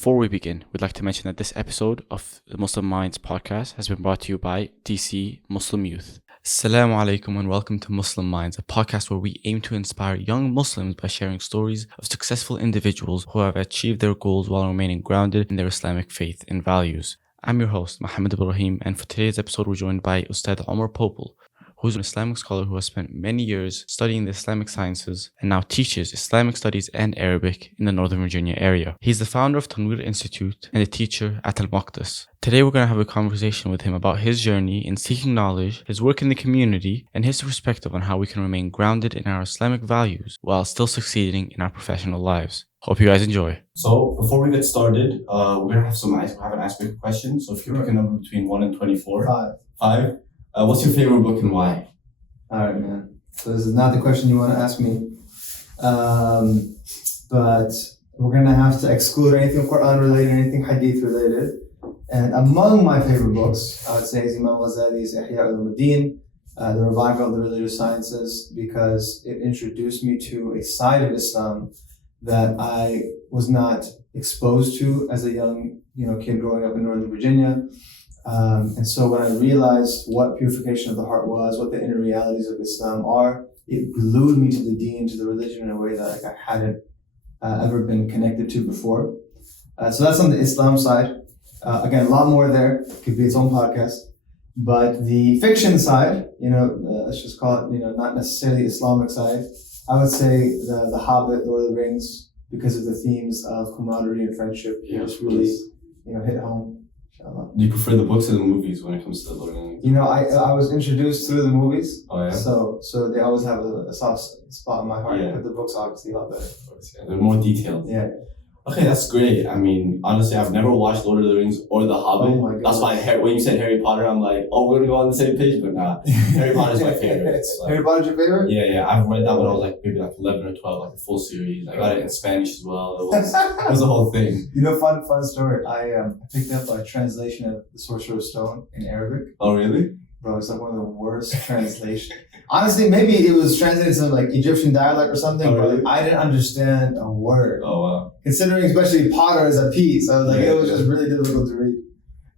Before we begin, we'd like to mention that this episode of the Muslim Minds podcast has been brought to you by DC Muslim Youth. Assalamu alaikum and welcome to Muslim Minds, a podcast where we aim to inspire young Muslims by sharing stories of successful individuals who have achieved their goals while remaining grounded in their Islamic faith and values. I'm your host, Muhammad Ibrahim, and for today's episode we're joined by Ustad Omar Popal, who's an Islamic scholar who has spent many years studying the Islamic sciences and now teaches Islamic studies and Arabic in the Northern Virginia area. He's the founder of Tanweer Institute and a teacher at Al-Maqdis. Today we're going to have a conversation with him about his journey in seeking knowledge, his work in the community, and his perspective on how we can remain grounded in our Islamic values while still succeeding in our professional lives. Hope you guys enjoy. So before we get started, we're going to have an icebreaker question. So if you pick a number between 1 and 24. Five. What's your favorite book and why? Alright, man. So this is not the question you want to ask me. But we're going to have to exclude anything Quran related, anything Hadith related. And among my favorite books, I would say is Imam Ghazali's Ihya al-Ulumuddin, the revival of the religious sciences, because it introduced me to a side of Islam that I was not exposed to as a young, kid growing up in Northern Virginia. And so when I realized what purification of the heart was, what the inner realities of Islam are, it glued me to the deen, to the religion in a way that I hadn't ever been connected to before. So that's on the Islam side. Again, a lot more there. Could be its own podcast. But the fiction side, let's just call it, not necessarily Islamic side. I would say the Hobbit, Lord of the Rings, because of the themes of camaraderie and friendship, just really, hit home. Do you prefer the books or the movies when it comes to learning? I was introduced through the movies. Oh, yeah? So they always have a soft spot in my heart. Yeah. But the books obviously a lot better. Yeah, they're more detailed. Yeah. Okay, that's great. I mean, honestly, I've never watched Lord of the Rings or The Hobbit. Oh my God. That's why when you said Harry Potter, I'm like, oh, we're going to go on the same page, but nah. Harry Potter's my favorite. It's like, Harry Potter's your favorite? Yeah. I've read that when I was maybe 11 or 12, like the full series. I got it in Spanish as well. It was a whole thing. Fun story. I picked up a translation of The Sorcerer's Stone in Arabic. Oh, really? Bro, it's like one of the worst translations. Honestly, maybe it was translated to like Egyptian dialect or something, Oh, really? but I didn't understand a word. Oh, wow. Considering especially Potter is a P, so it was just really difficult to read.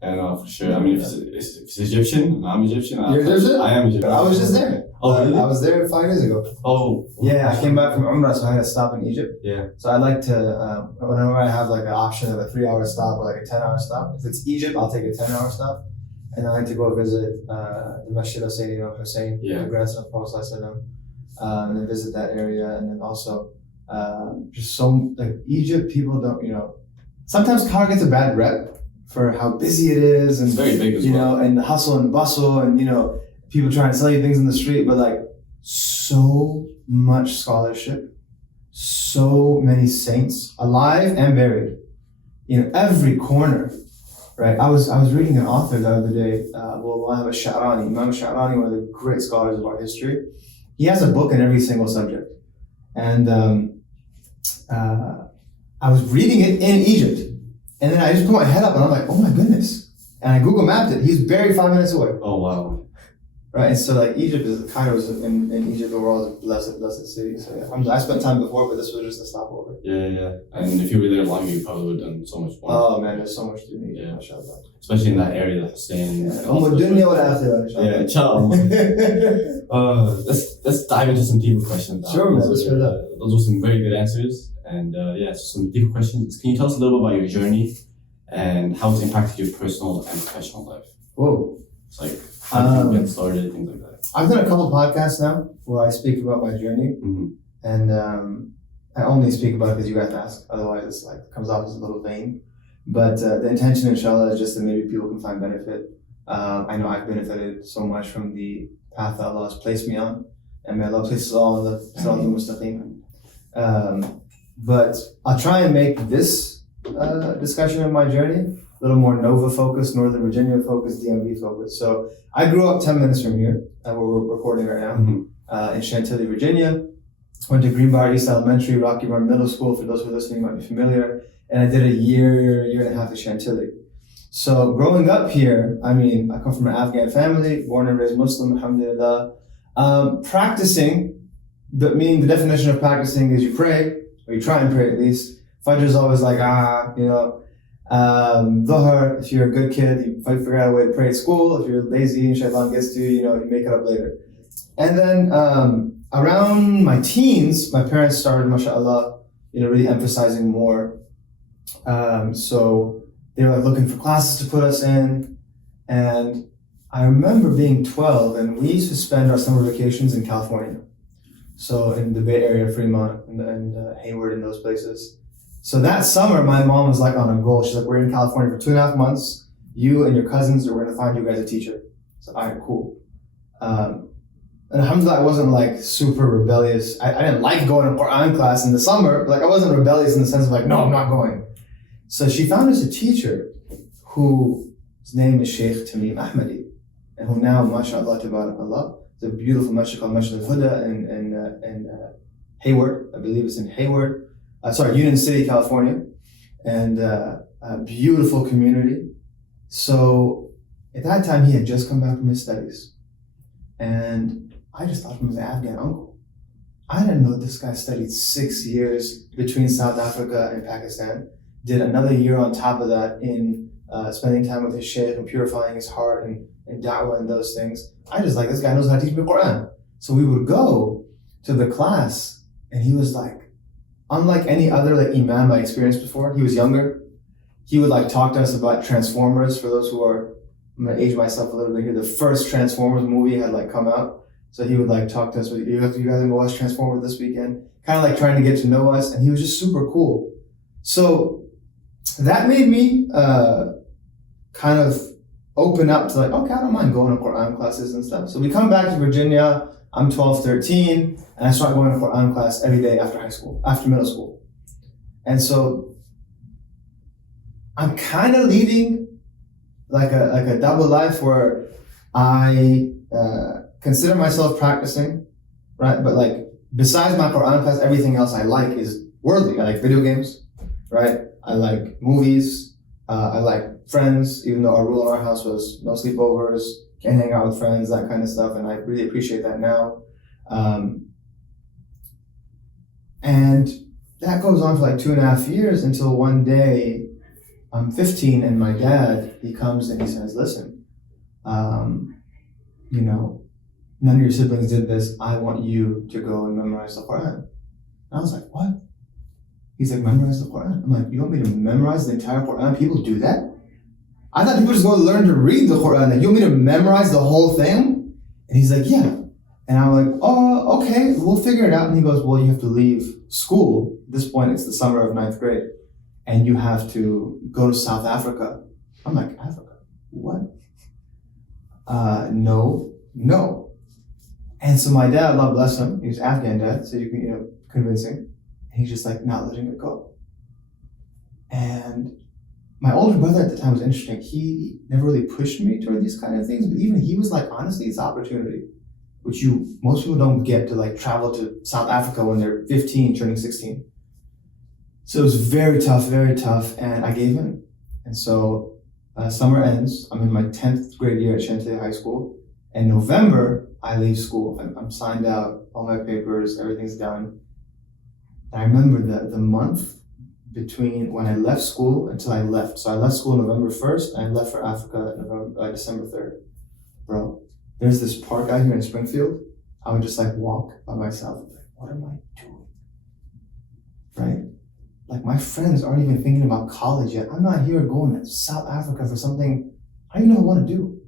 Yeah, no, for sure. I mean, if it's Egyptian, I'm Egyptian. You're Egyptian? I am Egyptian. I was just there. Oh, really? I was there 5 years ago. Oh. Yeah, I came back from Umrah, so I had to stop in Egypt. Yeah. So I like to, whenever I have like an option of a 3-hour stop or like a 10-hour stop, if it's Egypt, I'll take a 10-hour stop. And I like to go visit the Masjid al-Sayyid Hussein, the grandson of Prophet ﷺ, and then visit that area. And then also, just Egypt, people don't, sometimes Cairo gets a bad rep for how busy it is and, it's very big as well. And the hustle and bustle and, people trying to sell you things in the street, but like so much scholarship, so many saints alive and buried, every corner. Right, I was reading an author the other day, Imam Sha'rani, one of the great scholars of our history. He has a book in every single subject. And I was reading it in Egypt. And then I just put my head up and I'm like, oh my goodness. And I Google mapped it. He's buried 5 minutes away. Oh, wow. Right, and so Egypt is Cairo is in Egypt, the world is a blessed city. So yeah, I spent time before, but this was just a stopover. Yeah. And if you were there longer, you probably would have done so much more. Oh man, there's so much to do. Yeah, mashallah. Especially in that area, the Hussein. Yeah, inshallah. Let's dive into some deeper questions. Sure, man. Let's hear that. Those were some very good answers, and so some deeper questions. Can you tell us a little bit about your journey and how it's impacted your personal and professional life? Whoa. It's like how did you get started, things like that. I've done a couple of podcasts now where I speak about my journey, and I only speak about it because you guys ask. Otherwise, it's comes off as a little vain. But the intention, inshallah, is just that maybe people can find benefit. I know I've benefited so much from the path that Allah has placed me on, and may Allah place us all on the Siratul Mustaqim. But I'll try and make this discussion of my journey a little more Nova focused, Northern Virginia focused, DMV focused. So I grew up 10 minutes from here, where we're recording right now, in Chantilly, Virginia. Went to Greenbrier East Elementary, Rocky Run Middle School, for those who are listening might be familiar. And I did a year and a half in Chantilly. So growing up here, I come from an Afghan family, born and raised Muslim, alhamdulillah. Practicing, meaning the definition of practicing is you pray, or you try and pray at least. Fajr is always Dhuhr, if you're a good kid, you figure out a way to pray at school. If you're lazy and shaitan gets to you, you make it up later. And then around my teens, my parents started, mashallah, really emphasizing more. So they were like looking for classes to put us in. And I remember being 12, and we used to spend our summer vacations in California. So in the Bay Area, Fremont, and Hayward, and those places. So that summer, my mom was like on a goal. She's like, we're in California for 2.5 months. You and your cousins are going to find you guys a teacher. So, all right, cool. And alhamdulillah, I wasn't like super rebellious. I didn't like going to Quran class in the summer, but like I wasn't rebellious in the sense of like, no, I'm not going. So she found us a teacher whose name is Sheikh Tamim Ahmadi, and who now, mashallah, tabarakallah, it's a beautiful masjid called Masjid al-Huda in Hayward. I believe it's in Hayward. Union City, California, and a beautiful community. So at that time, he had just come back from his studies, and I just thought he was an Afghan uncle. I didn't know this guy studied 6 years between South Africa and Pakistan, did another year on top of that in spending time with his sheikh and purifying his heart and da'wah and those things. I just like, this guy knows how to teach me Quran. So we would go to the class, and he was like, unlike any other like imam I experienced before, he was younger. He would like talk to us about Transformers. For those who are, I'm gonna age myself a little bit here. The first Transformers movie had like come out, so he would like talk to us. You guys gonna go watch Transformers this weekend? Kind of like trying to get to know us, and he was just super cool. So that made me kind of open up to like, okay, I don't mind going to Quran classes and stuff. So we come back to Virginia. I'm 12, 13, and I start going to Quran class every day after middle school. And so I'm kind of leading like a double life where I consider myself practicing, right? But like besides my Quran class, everything else I like is worldly. I like video games, right? I like movies. I like friends, even though our rule in our house was no sleepovers, can't hang out with friends, that kind of stuff, and I really appreciate that now. And that goes on for like 2.5 years until one day I'm 15 and my dad, he comes and he says, listen, none of your siblings did this. I want you to go and memorize the Quran. And I was like, what? He's like, memorize the Quran. I'm like, you want me to memorize the entire Quran? People do that? I thought people just go learn to read the Quran. Like, you want me to memorize the whole thing? And he's like, yeah. And I'm like, oh, okay, we'll figure it out. And he goes, well, you have to leave school. At this point, it's the summer of 9th grade. And you have to go to South Africa. I'm like, Africa? What? No. And so my dad, Allah bless him, he was Afghan dad, so you can, convincing. And he's just like not letting it go. And my older brother at the time was interesting. He never really pushed me toward these kind of things, but even he was like, honestly, it's an opportunity, which most people don't get to like travel to South Africa when they're 15, turning 16. So it was very tough, and I gave in. And so summer ends. I'm in my 10th grade year at Shantae High School. In November, I leave school. I'm signed out, all my papers, everything's done. And I remember the month between when I left school until I left. So I left school November 1st, and I left for Africa December 3rd. Bro, there's this park out here in Springfield. I would just like walk by myself. Like, what am I doing? Right? Like my friends aren't even thinking about college yet. I'm not here going to South Africa for something I don't even know what I want to do.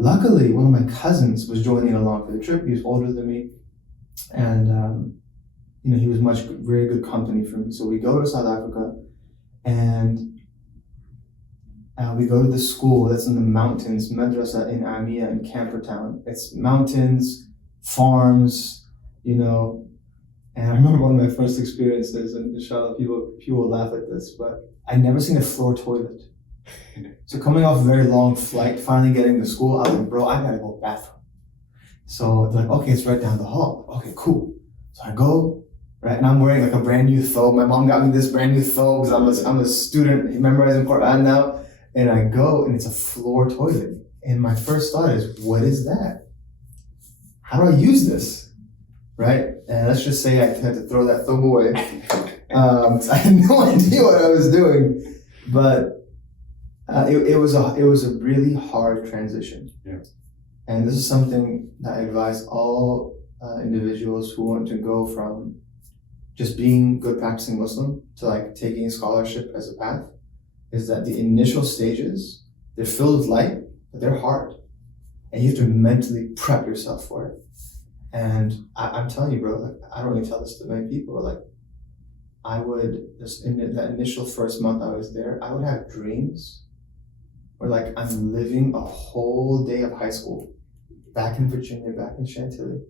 Luckily, one of my cousins was joining along for the trip. He was older than me. And he was very good company for me. So we go to South Africa, and we go to this school that's in the mountains, Madrasa in Amia in Campertown. It's mountains, farms, And I remember one of my first experiences, and inshallah, people will laugh at this, but I'd never seen a floor toilet. So coming off a very long flight, finally getting to school, I was like, bro, I gotta go to the bathroom. So they're like, okay, it's right down the hall. Okay, cool. So I go, right, and I'm wearing like a brand new thobe. My mom got me this brand new thobe because I'm a student memorizing Quran now. And I go, and it's a floor toilet. And my first thought is, what is that? How do I use this? Right? And let's just say I had to throw that thobe away. I had no idea what I was doing, but it was a really hard transition. Yeah. And this is something that I advise all individuals who want to go from just being good practicing Muslim to like taking scholarship as a path, is that the initial stages, they're filled with light, but they're hard. And you have to mentally prep yourself for it. And I'm telling you, bro, like, I don't really tell this to many people, but like, I would, just in that initial first month I was there, I would have dreams where like I'm living a whole day of high school back in Virginia, back in Chantilly.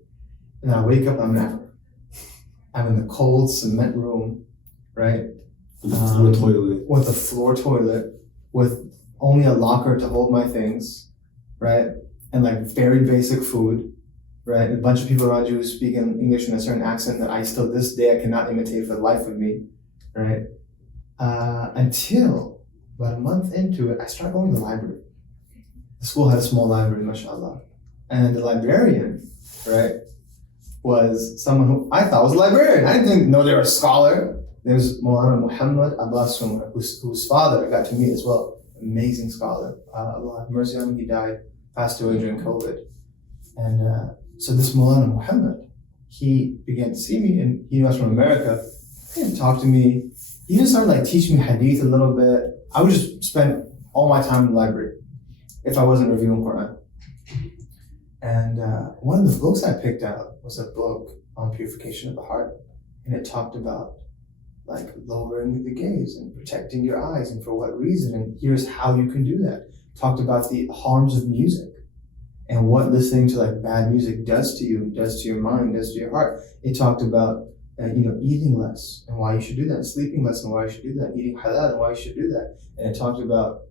And I wake up, I'm in Africa. I'm in the cold cement room, right? With the floor toilet. With the floor toilet, with only a locker to hold my things, right? And like very basic food, right? A bunch of people around you who speak in English in a certain accent that I still, this day, I cannot imitate for the life of me, right? Until about a month into it, I started going to the library. The school had a small library, mashallah. And the librarian, right, was someone who I thought was a librarian. I didn't know they were a scholar. There's Maulana Muhammad Abbas, whose father I got to meet as well. Amazing scholar. Allah have mercy on him. He died, passed away during COVID. And so this Maulana Muhammad, he began to see me, and he was from America. He didn't talk to me. He just started like teaching me hadith a little bit. I would just spend all my time in the library if I wasn't reviewing Quran. And one of the books I picked out was a book on purification of the heart. And it talked about like lowering the gaze and protecting your eyes, and for what reason, and here's how you can do that. Talked about the harms of music and what listening to like bad music does to you, does to your mind, does to your heart. It talked about eating less and why you should do that, sleeping less and why you should do that, eating halal and why you should do that. And it talked about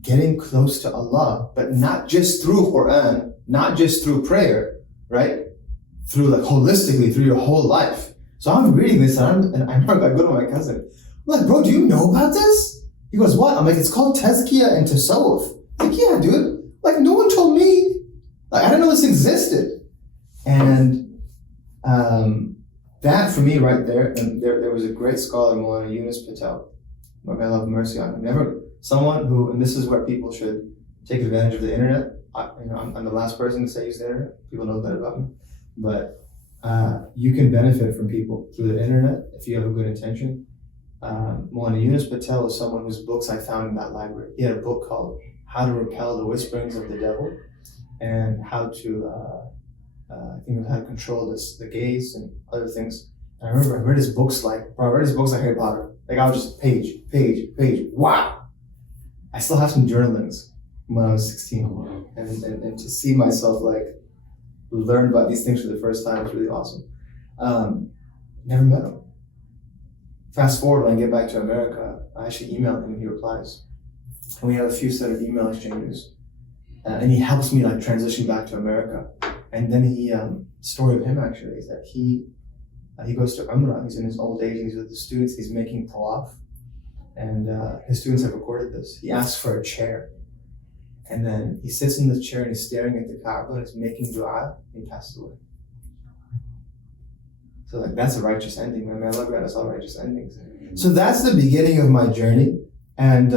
getting close to Allah, but not just through Quran, not just through prayer, right? Through like holistically, through your whole life. So I'm reading this and I remember I go to my cousin. I'm like, bro, do you know about this? He goes, what? I'm like, it's called Tazkiyah and Tasawwuf. I'm like, yeah, dude. Like, no one told me. Like, I didn't know this existed. And that for me right there, and there was a great scholar, Maulana Yunus Patel. May Allah have mercy on him. Someone who, and this is where people should take advantage of the internet. I'm the last person to say use the internet. People know that about me. But you can benefit from people through the internet if you have a good intention. Maulana Yunus Patel is someone whose books I found in that library. He had a book called How to Repel the Whisperings of the Devil, and how to, how to control the gaze and other things. And I remember I read his books like Harry Potter. Like I was just page. Wow! I still have some journalings when I was 16. And to see myself like learn about these things for the first time was really awesome. Never met him. Fast forward, when I get back to America, I actually email him and he replies. And we have a few set of email exchanges. And he helps me like transition back to America. And then story of him actually is that he goes to Umrah. He's in his old age, he's with the students, he's making tawaf. And his students have recorded this. He asks for a chair. And then he sits in the chair and he's staring at the Kaaba and he's making dua, and he passes away. So like that's a righteous ending. I mean, I love that it's all righteous endings. So that's the beginning of my journey. And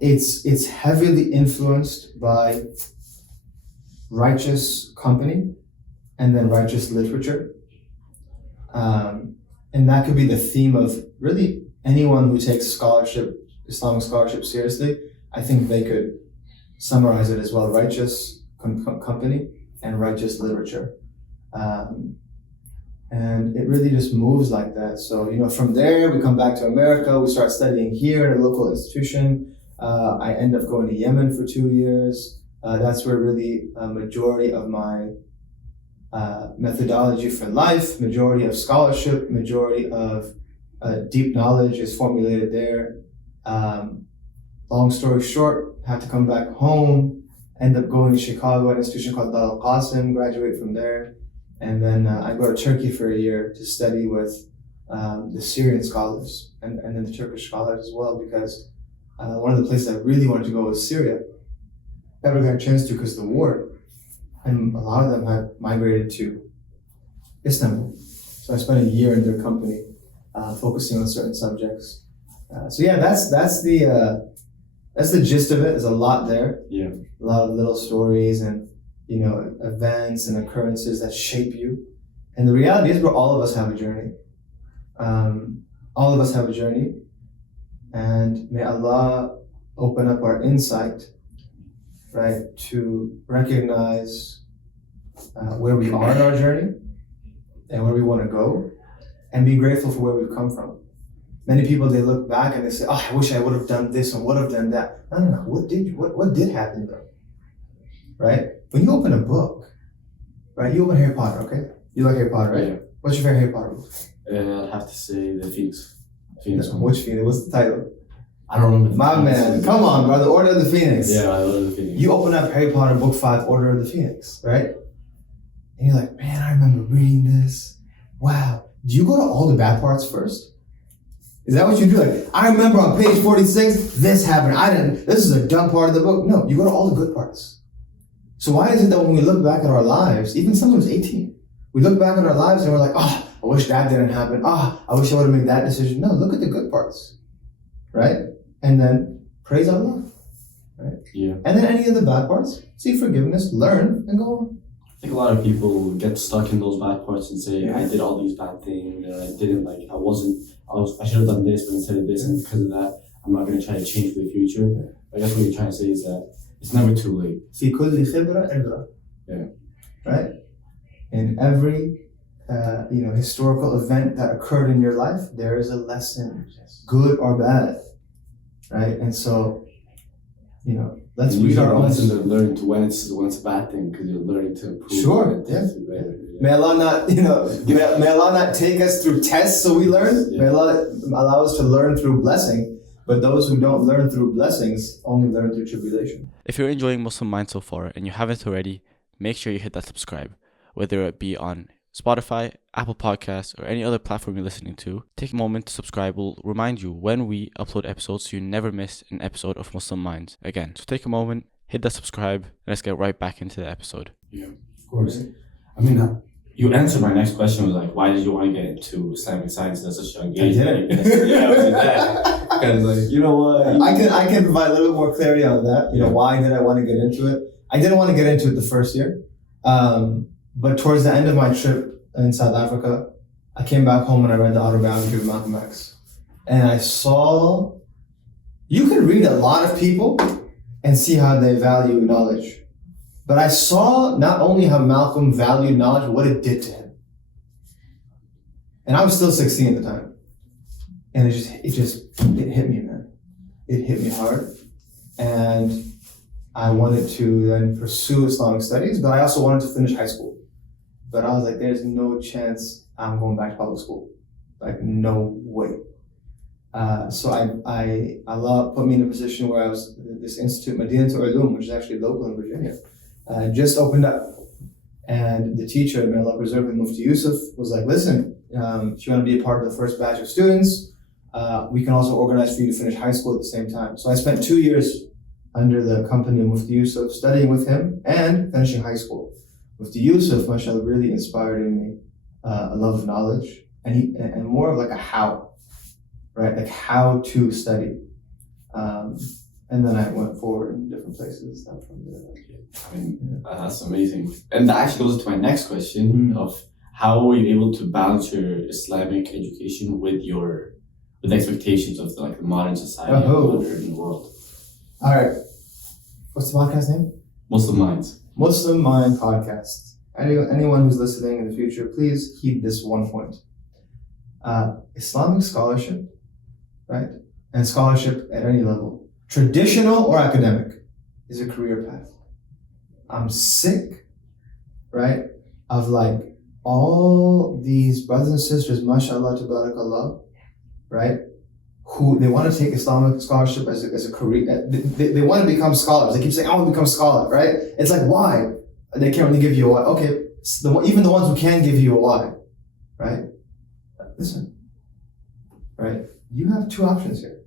it's heavily influenced by righteous company and then righteous literature. And that could be the theme of really anyone who takes Islamic scholarship seriously. I think they could summarize it as well: righteous company and righteous literature. And it really just moves like that. So, from there, we come back to America, we start studying here at a local institution. I end up going to Yemen for 2 years. That's where really a majority of my methodology for life, majority of scholarship, majority of deep knowledge is formulated there. Long story short, had to come back home, end up going to Chicago, an institution called Dar al-Qasim, graduate from there. And then I go to Turkey for a year to study with the Syrian scholars and then the Turkish scholars as well, because one of the places I really wanted to go was Syria. Never got a chance to because of the war. And a lot of them had migrated to Istanbul. So I spent a year in their company, focusing on certain subjects. So yeah, that's the gist of it. There's a lot there. Yeah. A lot of little stories and events and occurrences that shape you. And the reality is, all of us have a journey. All of us have a journey, and may Allah open up our insight, right, to recognize where we are in our journey and where we want to go, and be grateful for where we've come from. Many people, they look back and they say, "Oh, I wish I would have done this and would have done that." I don't know. What did happen though? Right? When you open a book, right? You open Harry Potter, okay? You like Harry Potter, right? Yeah. What's your favorite Harry Potter book? I'd have to say the Phoenix. Phoenix one. Which Phoenix? What's the title? I don't remember. My man, come on, bro. The Order of the Phoenix. Yeah, I love the Phoenix. You open up Harry Potter book 5, Order of the Phoenix, right? And you're like, man, I remember reading this. Wow. Do you go to all the bad parts first? Is that what you do? Like, I remember on page 46, this happened. This is a dumb part of the book. No, you go to all the good parts. So why is it that when we look back at our lives, even someone who's 18, we look back at our lives and we're like, oh, I wish that didn't happen. I wish I would have made that decision. No, look at the good parts, right? And then praise Allah, right? Yeah. And then any of the bad parts, seek forgiveness, learn, and go on. I think a lot of people get stuck in those bad parts and say, Yeah. I did all these bad things, and I didn't I should have done this, but instead of this, and because of that, I'm not going to try to change for the future. I guess what you're trying to say is that it's never too late. في كل خبرة عبرة. Yeah. Right? In every historical event that occurred in your life, there is a lesson, good or bad, right? And so, let's read our own lesson to learn to when it's a bad thing, because you're learning to improve. Sure, yeah. May Allah not, may Allah not take us through tests so we learn. Yeah. May Allah allow us to learn through blessing. But those who don't learn through blessings only learn through tribulation. If you're enjoying Muslim Mind so far and you haven't already, make sure you hit that subscribe, whether it be on Spotify, Apple Podcasts, or any other platform you're listening to. Take a moment to subscribe. We'll remind you when we upload episodes so you never miss an episode of Muslim Minds. Again, so take a moment, hit that subscribe, and let's get right back into the episode. Yeah, of course. I mean, you answered my next question was like, why did you want to get into Islamic science at such a young age? I did. Yeah, I was that. Because you know what? I can provide a little bit more clarity on that. Why did I want to get into it? I didn't want to get into it the first year. But towards the end of my trip in South Africa, I came back home and I read the autobiography of Malcolm X. And I saw, you can read a lot of people and see how they value knowledge. But I saw not only how Malcolm valued knowledge, but what it did to him. And I was still 16 at the time. And it hit me, man. It hit me hard. And I wanted to then pursue Islamic studies, but I also wanted to finish high school. But I was like, there's no chance I'm going back to public school. Like, no way. So Allah put me in a position where I was, this institute, Madinatul Ulum, which is actually local in Virginia, just opened up. And the teacher, may Allah preserve him, Mufti Yusuf, was like, listen, if you want to be a part of the first batch of students, we can also organize for you to finish high school at the same time. So I spent 2 years under the company of Mufti Yusuf, studying with him and finishing high school. Mufti Yusuf, mashallah, really inspired in me a love of knowledge and more of like a how, right? Like how to study. And then I went forward in different places from there. I mean, that's amazing. And that actually goes into my next question of how were you able to balance your Islamic education with the expectations of the modern society and the world? All right. What's the podcast name? Muslim Minds. Muslim Mind Podcast. Anyone who's listening in the future, please heed this one point. Islamic scholarship, right? And scholarship at any level, traditional or academic, is a career path. I'm sick, right, of all these brothers and sisters, mashallah, tabarakallah, right, who they want to take Islamic scholarship as a career. They want to become scholars. They keep saying, I want to become a scholar, right? It's like, why? They can't really give you a why. Okay, even the ones who can give you a why, right? Listen, right? You have two options here.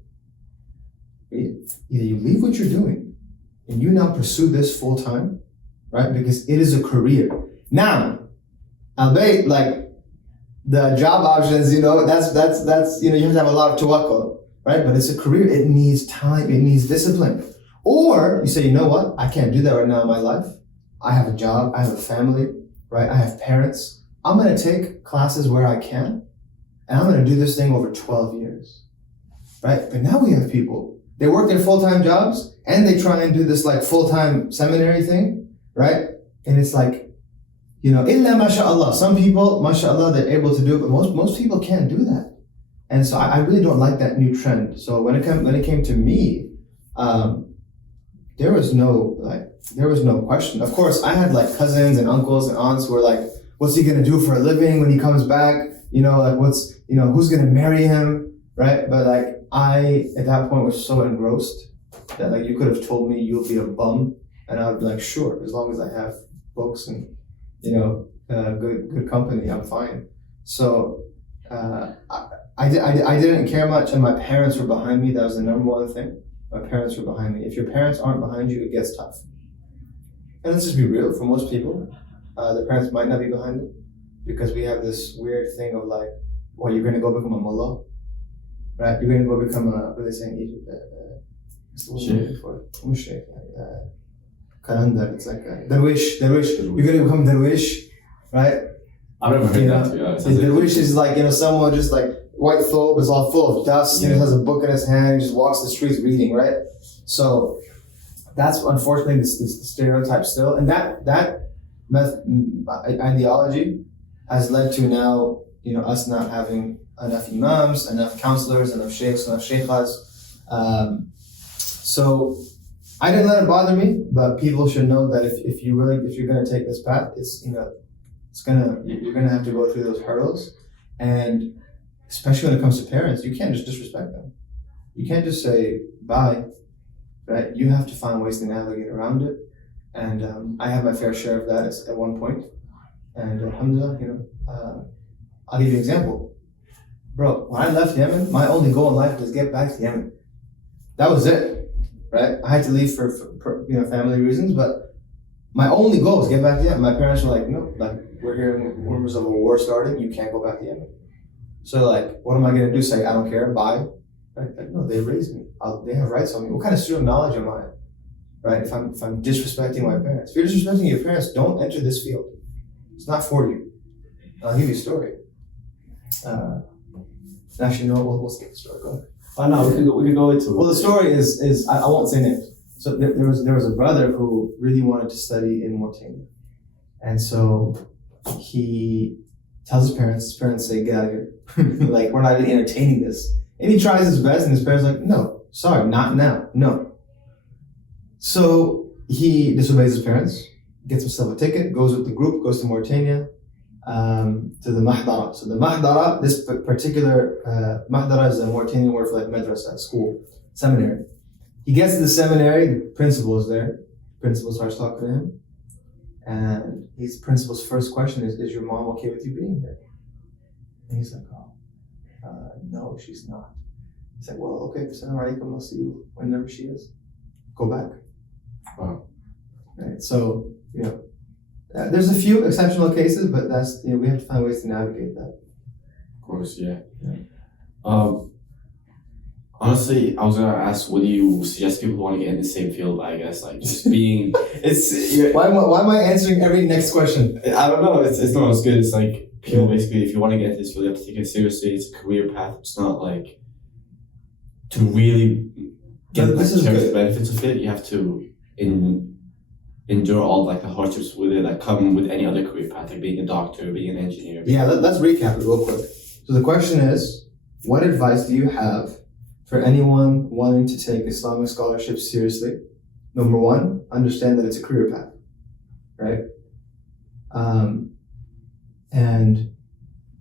Either you leave what you're doing and you now pursue this full time, right? Because it is a career. Now, albeit The job options, that's you have to have a lot of tawakkul, right? But it's a career. It needs time. It needs discipline. Or you say, you know what? I can't do that right now in my life. I have a job. I have a family, right? I have parents. I'm going to take classes where I can, and I'm going to do this thing over 12 years, right? But now we have people. They work their full-time jobs, and they try and do this like full-time seminary thing, right? And it's like, illa mashallah. Some people, mashallah, they're able to do it, but most people can't do that. And so I really don't like that new trend. So when it came to me, there was no question. Of course, I had like cousins and uncles and aunts who were like, what's he gonna do for a living when he comes back? Who's gonna marry him, right? But like I, at that point, was so engrossed that like you could have told me you'll be a bum, and I would be like, sure, as long as I have books and good company, I'm fine. So I didn't care much, and my parents were behind me. That was the number one thing. My parents were behind me. If your parents aren't behind you, it gets tough. And let's just be real, for most people, the parents might not be behind them, because we have this weird thing of like, well, you're going to go become a mullah, right? You're going to go become what do they say in Egypt? Sheikh. Kalendar, it's like a darwish. You're going to become darwish, right? I've never heard that, to be honest. Darwish is like, someone just like white thobe is all full of dust, and he has a book in his hand, he just walks the streets reading, right? So that's unfortunately the stereotype still, and that ideology has led to now, us not having enough imams, enough counselors, enough sheikhs, enough sheikhas. So I didn't let it bother me, but people should know that if you're going to take this path, you're going to have to go through those hurdles. And especially when it comes to parents, you can't just disrespect them. You can't just say bye, right? You have to find ways to navigate around it. And I had my fair share of that at one point. And alhamdulillah, I'll give you an example. Bro, when I left Yemen, my only goal in life was get back to Yemen. That was it, right? I had to leave for family reasons, but my only goal was get back to Yemen. My parents were like, no, like we're hearing rumors of a war starting. You can't go back to Yemen. So like, what am I gonna do? Say I don't care, bye? Right? Like, no, they raised me. They have rights on me. What kind of student knowledge am I? Right? If I'm disrespecting my parents, if you're disrespecting your parents, don't enter this field. It's not for you. I'll give you a story. Actually, no, we'll skip the story. Go ahead. Oh no, we can go into it. Well, the story is I won't say names. So there was a brother who really wanted to study in Mauritania, and so he tells his parents say, get out of here. Like, we're not even entertaining this. And he tries his best, and his parents are like, no, sorry, not now, no. So he disobeys his parents, gets himself a ticket, goes with the group, goes to Mauritania, to the Mahdara. So the Mahdara, this particular Mahdara is a Mauritanian word for like madrasa, school, seminary. He gets to the seminary, the principal is there. The principal starts talking to him. And his principal's first question is your mom okay with you being here? And he's like, no, she's not. He's like, well, okay, assalamu alaikum, I'll see you whenever she is. Go back. Wow. Right, so, there's a few exceptional cases, but that's, we have to find ways to navigate that. Of course, yeah. Honestly, I was gonna ask, what do you suggest people who want to get in the same field? I guess like just being. Why am I answering every next question? I don't know. It's not as good. It's like people basically, if you want to get into this field, you have to take it seriously. It's a career path. It's not like to really get the benefits of it. You have to endure all like the hardships with it that come with any other career path, like being a doctor, being an engineer. Yeah, let's recap it real quick. So the question is, what advice do you have for anyone wanting to take Islamic scholarship seriously? Number one, understand that it's a career path, right? And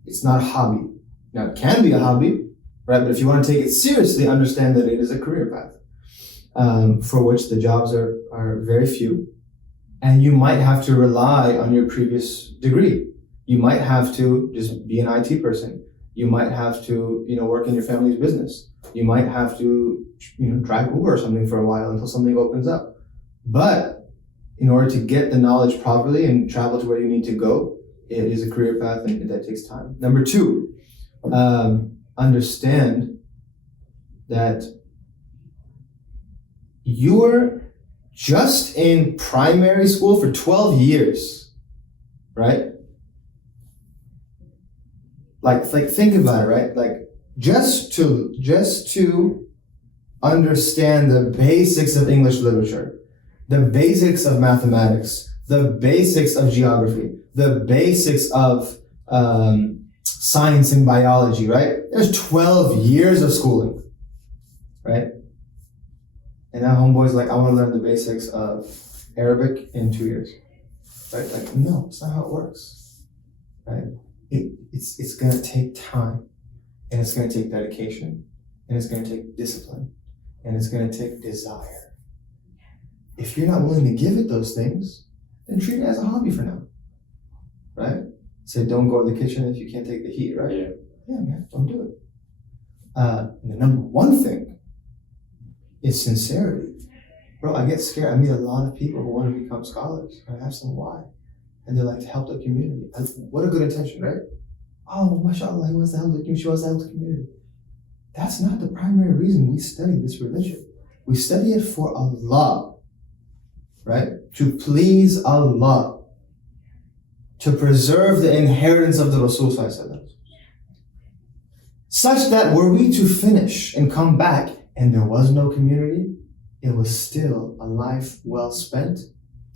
it's not a hobby. Now, it can be a hobby, right? But if you want to take it seriously, understand that it is a career path, for which the jobs are very few. And you might have to rely on your previous degree. You might have to just be an IT person. You might have to, work in your family's business. You might have to, drive Uber or something for a while until something opens up. But in order to get the knowledge properly and travel to where you need to go, it is a career path and that takes time. Number two, understand that you're just in primary school for 12 years, right? Like think about it, right? Like just to understand the basics of English literature, the basics of mathematics, the basics of geography, the basics of science and biology, right? There's 12 years of schooling, right? And now homeboy's like, I want to learn the basics of Arabic in 2 years, right? Like, no, it's not how it works, right? It's gonna take time, and it's gonna take dedication, and it's gonna take discipline, and it's gonna take desire. If you're not willing to give it those things, then treat it as a hobby for now, right? Say, don't go to the kitchen if you can't take the heat, right? Yeah, man, don't do it. The number one thing is sincerity. Bro, I get scared. I meet a lot of people who want to become scholars, and I ask them why. And they're like, to help the community. What a good intention, right? Oh, mashallah, he wants to help the community, she wants to help the community. That's not the primary reason we study this religion. We study it for Allah, right? To please Allah, to preserve the inheritance of the Rasul ﷺ, such that were we to finish and come back and there was no community, it was still a life well spent,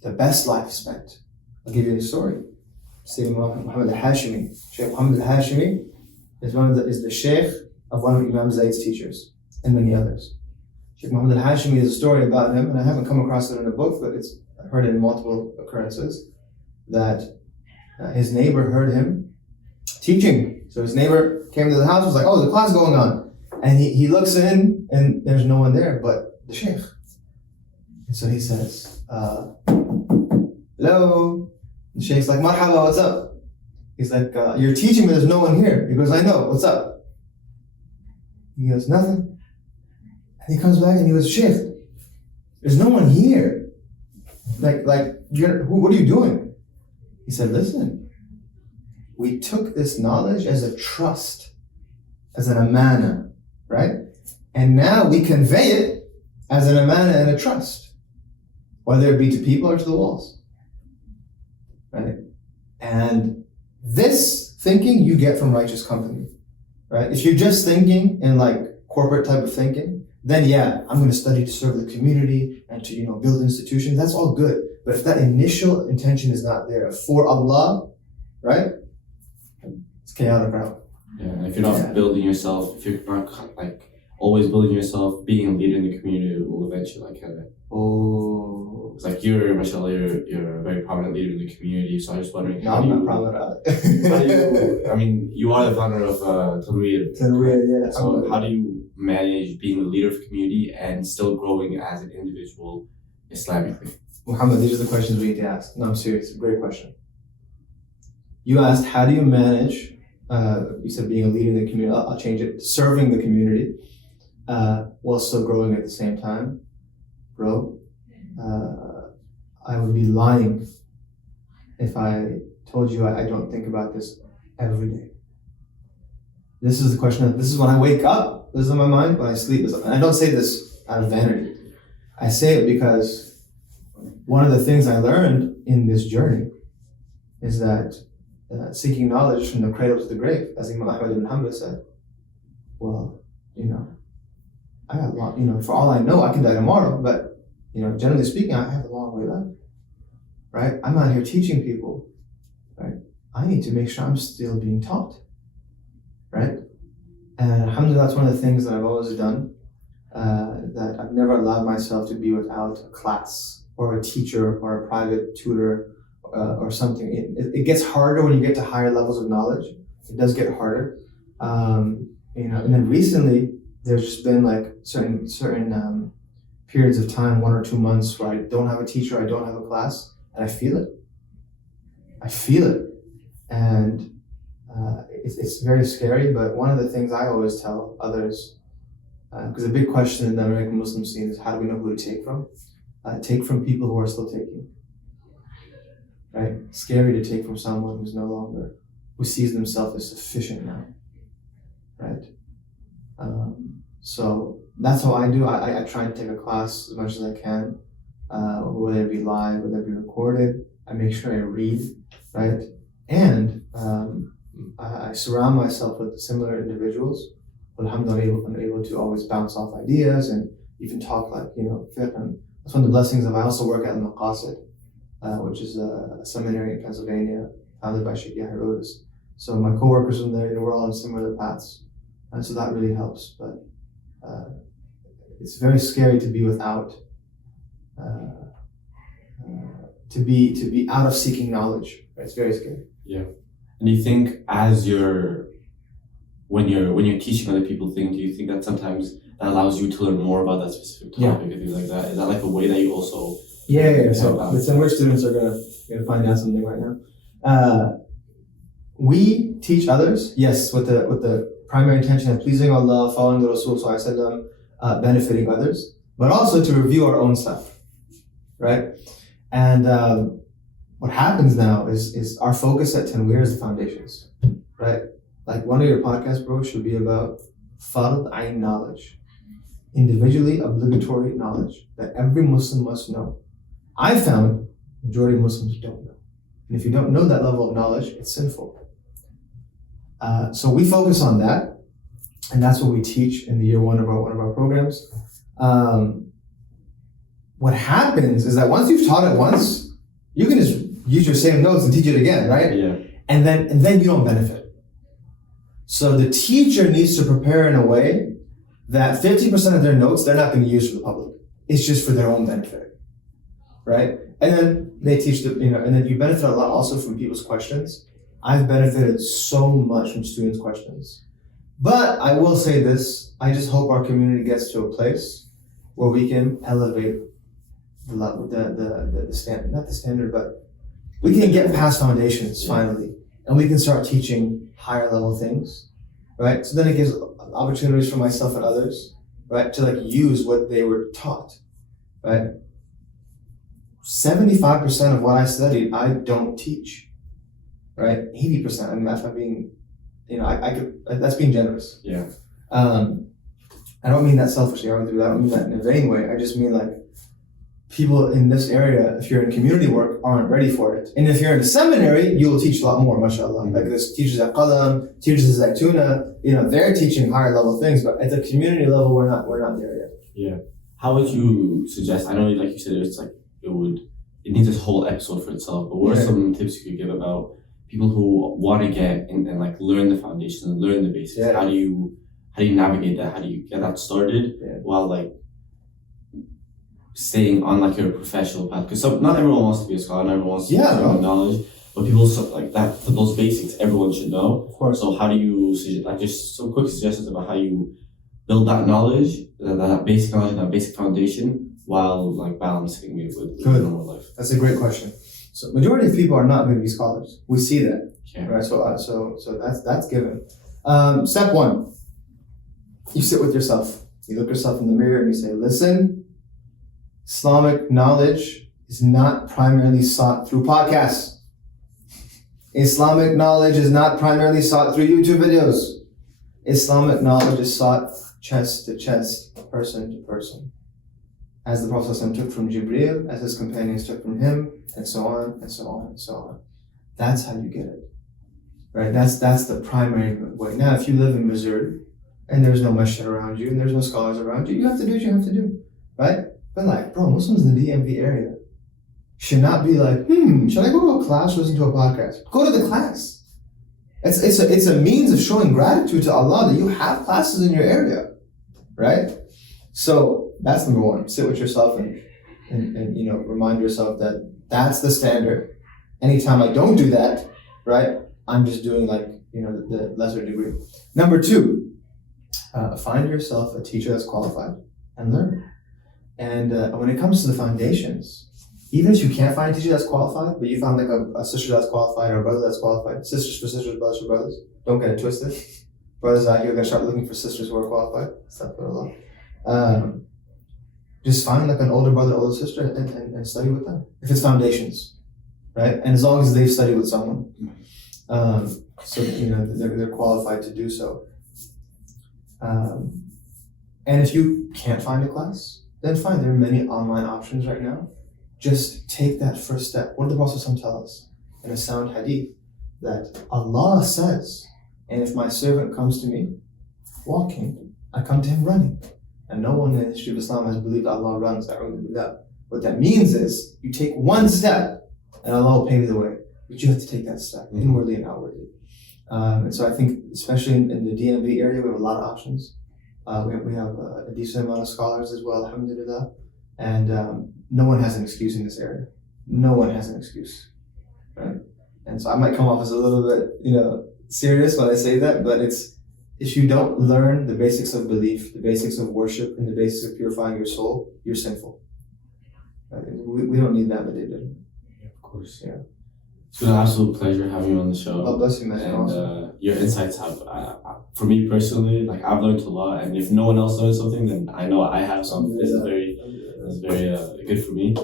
the best life spent. I'll give you a story. Sayyidina Muhammad al-Hashimi, Shaykh Muhammad al-Hashimi is the Shaykh of one of Imam Zayd's teachers and many others. Shaykh Muhammad al-Hashimi is a story about him, and I haven't come across it in a book, but I've heard it in multiple occurrences, that his neighbor heard him teaching. So his neighbor came to the house, was like, oh, the class going on. And he looks in, and there's no one there but the Shaykh. And so he says, hello? The Shaykh's like, marhaba, what's up? He's like, you're teaching me, there's no one here. He goes, I know, what's up? He goes, nothing. And he comes back and he goes, Shaykh, there's no one here. Like, what are you doing? He said, listen, we took this knowledge as a trust, as an amana, right? And now we convey it as an amana and a trust, whether it be to people or to the walls. Right? And this thinking you get from righteous company, right? If you're just thinking in like corporate type of thinking, then yeah, I'm going to study to serve the community and to, build institutions. That's all good. But if that initial intention is not there for Allah, right? It's chaotic, right? Yeah, and if you're not building yourself, if you're not like always building yourself, being a leader in the community will eventually like have it. Oh, it's like mashallah, you're a very prominent leader in the community. So I was wondering, no, I'm not proud of that. I mean, you are the founder of Tanweer. Tanweer, yeah. So how do you manage being the leader of the community and still growing as an individual Islamically? Muhammad, these are the questions we need to ask. No, I'm serious. Great question. You asked, how do you manage? You said being a leader in the community. I'll change it. Serving the community while still growing at the same time. Bro, I would be lying if I told you I don't think about this every day. This is the question. This is when I wake up. This is on my mind. When I sleep. And I don't say this out of vanity. I say it because one of the things I learned in this journey is that seeking knowledge from the cradle to the grave, as Imam Ahmad ibn Hanbal said. Well, I got a lot, for all I know, I can die tomorrow, but, generally speaking, I have a long way left, right? I'm out here teaching people, right? I need to make sure I'm still being taught, right? And alhamdulillah, that's one of the things that I've always done, that I've never allowed myself to be without a class or a teacher or a private tutor or something. It gets harder when you get to higher levels of knowledge. It does get harder. And then recently, there's just been like certain periods of time, 1 or 2 months, where I don't have a teacher, I don't have a class, and I feel it. And it's very scary, but one of the things I always tell others, because a big question in the American Muslim scene is, how do we know who to take from? Take from people who are still taking. right? Scary to take from someone who sees themselves as sufficient now, right? So that's how I do. I try and take a class as much as I can, whether it be live, whether it be recorded. I make sure I read, right? And I surround myself with similar individuals. Alhamdulillah, I'm able to always bounce off ideas and even talk like, fiqh. And that's one of the blessings of I also work at Al-Maqasid, which is a seminary in Pennsylvania, founded by Sheikh Yahya Rhodes. So my coworkers in there, we're all on similar paths. And so that really helps. But it's very scary to be without, to be out of seeking knowledge. Right? It's very scary. Yeah. And do you think when you're teaching other people things, do you think that sometimes that allows you to learn more about that specific topic and things like that? Is that like a way that you also So some rich students are gonna find out something right now. We teach others, yes, with the primary intention of pleasing Allah, following the Rasul Sallallahu Alaihi Wasallam, benefiting others, but also to review our own stuff, right? And what happens now is our focus at Tanweer is the foundations, right? Like one of your podcasts, bro, should be about Fard Ayn knowledge, individually obligatory knowledge that every Muslim must know. I found majority of Muslims don't know. And if you don't know that level of knowledge, it's sinful. So we focus on that, and that's what we teach in the year one of our programs. What happens is that once you've taught it once, you can just use your same notes and teach it again, right? Yeah. And then you don't benefit. So the teacher needs to prepare in a way that 50% of their notes they're not going to use for the public. It's just for their own benefit, right? And then they teach and then you benefit a lot also from people's questions. I've benefited so much from students' questions. But I will say this, I just hope our community gets to a place where we can elevate the standard, not the standard, but we can get past foundations finally, and we can start teaching higher level things, right? So then it gives opportunities for myself and others, right, to use what they were taught, right? 75% of what I studied, I don't teach, right? 80%. I mean, if I'm being, I could. That's being generous. Yeah. I don't mean that selfishly. I don't mean that in a vain way. I just mean people in this area, if you're in community work, aren't ready for it. And if you're in a seminary, you will teach a lot more, mashallah. Like there's teachers at Qalam, teachers at Zaytuna, they're teaching higher level things, but at the community level, we're not there yet. Yeah. How would you suggest, I know like you said, it needs a whole episode for itself, but what are some tips you could give about people who want to get and learn the foundations and learn the basics? Yeah. How do you navigate that? How do you get that started while staying on your professional path? Because not everyone wants to be a scholar, not everyone wants to have knowledge, but people like that, for those basics, everyone should know. Of course. So how do you suggest, just some quick suggestions about how you build that knowledge, that basic knowledge, that basic foundation, while balancing it with normal life? That's a great question. So majority of people are not going to be scholars. We see that, Yeah. right? So that's given. Step one, you sit with yourself. You look yourself in the mirror and you say, listen, Islamic knowledge is not primarily sought through podcasts. Islamic knowledge is not primarily sought through YouTube videos. Islamic knowledge is sought chest to chest, person to person. As the Prophet ﷺ took from Jibreel, as his companions took from him, and so on, and so on, and so on. That's how you get it. Right? That's the primary way. Now, if you live in Missouri, and there's no masjid around you, and there's no scholars around you, you have to do what you have to do. Right? But Muslims in the DMV area should not be should I go to a class or listen to a podcast? Go to the class. It's a means of showing gratitude to Allah that you have classes in your area. Right? So that's number one. Sit with yourself and remind yourself that that's the standard. Anytime I don't do that, right, I'm just doing the lesser degree. Number two, find yourself a teacher that's qualified and learn. And when it comes to the foundations, even if you can't find a teacher that's qualified, but you found a sister that's qualified or a brother that's qualified, sisters for sisters, brothers for brothers, don't get it twisted. Brothers out here are going to start looking for sisters who are qualified. Astaghfirullah. Just find an older brother, older sister, and study with them. If it's foundations, right? And as long as they've studied with someone, so they're qualified to do so. And if you can't find a class, then fine. There are many online options right now. Just take that first step. What did the Prophet tell us in a sound hadith? That Allah says, and if my servant comes to me walking, I come to him running. And no one in the history of Islam has believed Allah runs. What that means is you take one step and Allah will pave the way. But you have to take that step, inwardly and outwardly. And so I think, especially in the DMV area, we have a lot of options. We have a decent amount of scholars as well, alhamdulillah. And no one has an excuse in this area. No one has an excuse, right? And so I might come off as a little bit, serious when I say that, but it's, if you don't learn the basics of belief, the basics of worship, and the basics of purifying your soul, you're sinful. We don't need that, but they did. Yeah, of course. Yeah. It's been an absolute pleasure having you on the show. God bless you, man. And Awesome. your insights have, for me personally, like I've learned a lot. And if no one else learned something, then I know I have something. This is very good for me.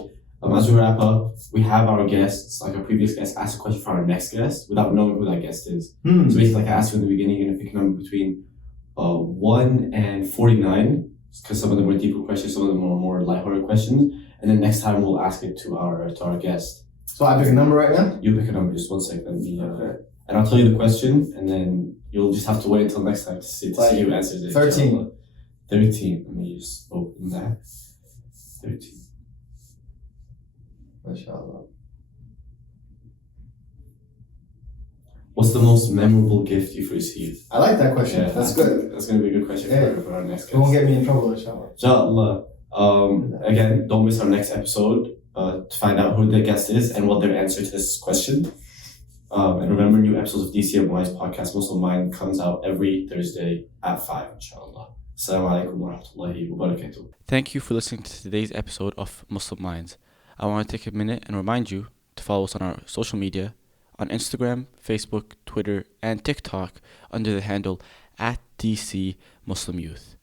As we wrap up, we have our guests, like our previous guest, ask a question for our next guest without knowing who that guest is. So basically, like I asked you in the beginning, you're gonna pick a number between 1 and 49, because some of them were deeper questions, some of them were more lighthearted questions. And then next time we'll ask it to our guest. So I pick a number right now? You pick a number, just 1 second. Okay. And I'll tell you the question, and then you'll just have to wait until next time to see who answers it. 13. 13. Let me just open that. 13. MashaAllah. What's the most memorable gift you've received? I like that question. Yeah, that's good. That's going to be a good question for our next guest. It won't get me in trouble, inshallah. Inshallah. Again, don't miss our next episode to find out who the guest is and what their answer to this question. And remember, new episodes of DCMY's podcast, Muslim Mind, comes out every Thursday at 5, inshallah. Assalamu alaikum wa rahmatullahi wa barakatuh. Thank you for listening to today's episode of Muslim Minds. I want to take a minute and remind you to follow us on our social media on Instagram, Facebook, Twitter, and TikTok under the handle @DC Muslim Youth.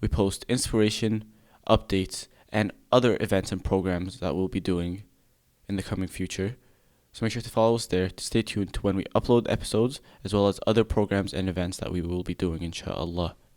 We post inspiration, updates, and other events and programs that we'll be doing in the coming future. So make sure to follow us there to stay tuned to when we upload episodes, as well as other programs and events that we will be doing, inshallah.